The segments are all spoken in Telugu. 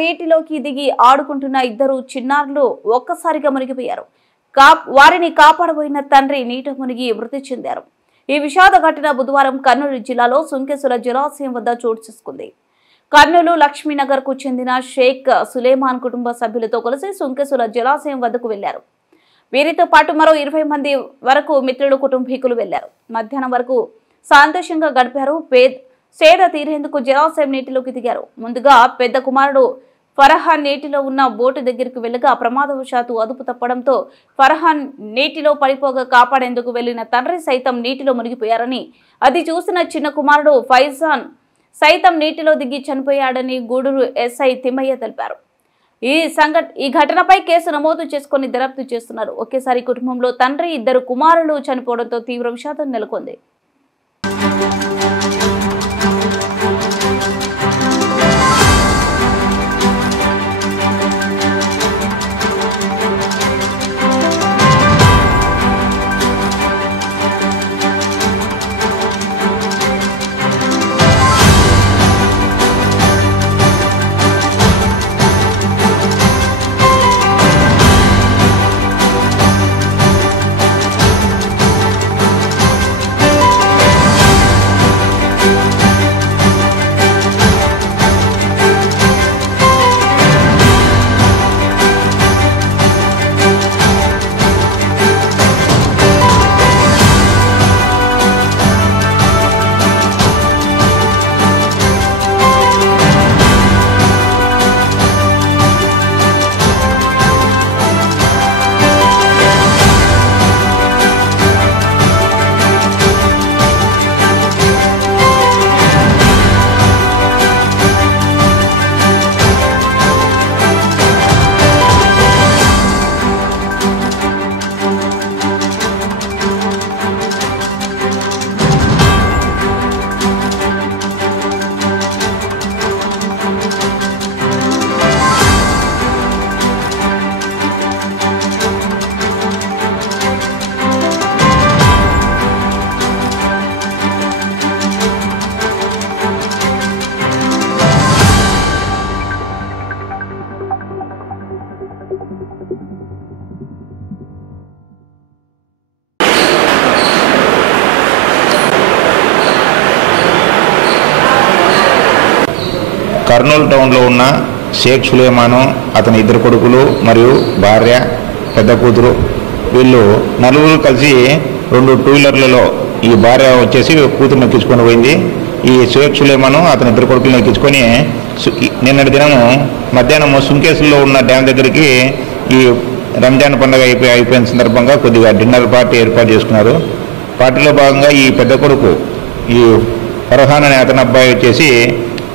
నీటిలోకి దిగి ఆడుకుంటున్న ఇద్దరు చిన్నారులు ఒక్కసారిగా మునిగిపోయారు. వారిని కాపాడబోయిన తండ్రి నీట మునిగి మృతి చెందారు. ఈ విషాద ఘటన బుధవారం కర్నూలు జిల్లాలో సుంకెసుల జలాశయం వద్ద చోటు చేసుకుంది. కర్నూలు లక్ష్మీనగర్ కు చెందిన షేక్ సులేమాన్ కుటుంబ సభ్యులతో కలిసి సుంకెసుల జలాశయం వద్దకు వెళ్లారు. వీరితో పాటు మరో 20 మంది వరకు మిత్రులు, కుటుంబీకులు వెళ్లారు. మధ్యాహ్నం వరకు సంతోషంగా గడిపారు. సేద తీరేందుకు జలాశయం నీటిలోకి దిగారు. ముందుగా పెద్ద కుమారుడు ఫర్హాన్ నీటిలో ఉన్న బోటు దగ్గరికి వెళ్ళగా ప్రమాదవశాత్తు అదుపు తప్పడంతో ఫర్హాన్ నీటిలో పడిపోగా కాపాడేందుకు వెళ్లిన తండ్రి సైతం నీటిలో మునిగిపోయారని, అది చూసిన చిన్న కుమారుడు ఫైజాన్ సైతం నీటిలో దిగి చనిపోయాడని గూడూరు ఎస్ఐ తిమ్మయ్య తెలిపారు. ఈ ఘటనపై కేసు నమోదు చేసుకుని దర్యాప్తు చేస్తున్నారు. ఒకేసారి కుటుంబంలో తండ్రి, ఇద్దరు కుమారులు చనిపోవడంతో తీవ్ర విషాదం నెలకొంది. కర్నూలు టౌన్లో ఉన్న షేక్ సులేమాను, అతని ఇద్దరు కొడుకులు మరియు భార్య, పెద్ద కూతురు, వీళ్ళు నలుగురు కలిసి 2 టూ-వీలర్లలో ఈ భార్య వచ్చేసి కూతురుని ఎక్కించుకొని పోయింది. ఈ షేక్ సులేమాను అతని ఇద్దరు కొడుకులను ఎక్కించుకొని నిన్నటి దినము మధ్యాహ్నం సుంకేసులో ఉన్న డ్యామ్ దగ్గరికి ఈ రంజాన్ పండుగ అయిపోయిన సందర్భంగా కొద్దిగా డిన్నర్ పార్టీ ఏర్పాటు చేసుకున్నారు. పార్టీలో భాగంగా ఈ పెద్ద కొడుకు ఈ ఫర్హాన్ అనే అతని అబ్బాయి వచ్చేసి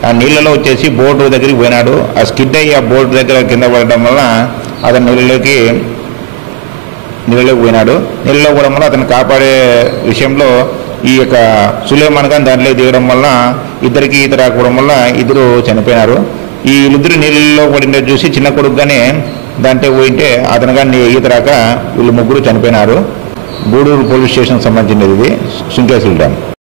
ఆ నీళ్ళలో వచ్చేసి బోటు దగ్గరికి పోయినాడు. ఆ స్కిడ్ అయ్యి ఆ బోటు దగ్గర కింద పడడం వల్ల అతను నీళ్ళలోకి పోయినాడు. నీళ్ళలో పోవడం వల్ల అతను కాపాడే విషయంలో ఈ యొక్క సులేమాన్ ఖాన్ దాంట్లో దిగడం వల్ల ఇద్దరికి ఈత రాకపోవడం వల్ల ఇద్దరు చనిపోయినారు. ఈ ఇద్దరు నీళ్ళలో పడిన చూసి చిన్న కొడుకు కానీ దాంట్లో పోయింటే అతను కానీ ఈత రాక వీళ్ళు ముగ్గురు చనిపోయినారు. గూడూరు పోలీస్ స్టేషన్ సంబంధించినది ఇది సుంకేసుల డ్యామ్.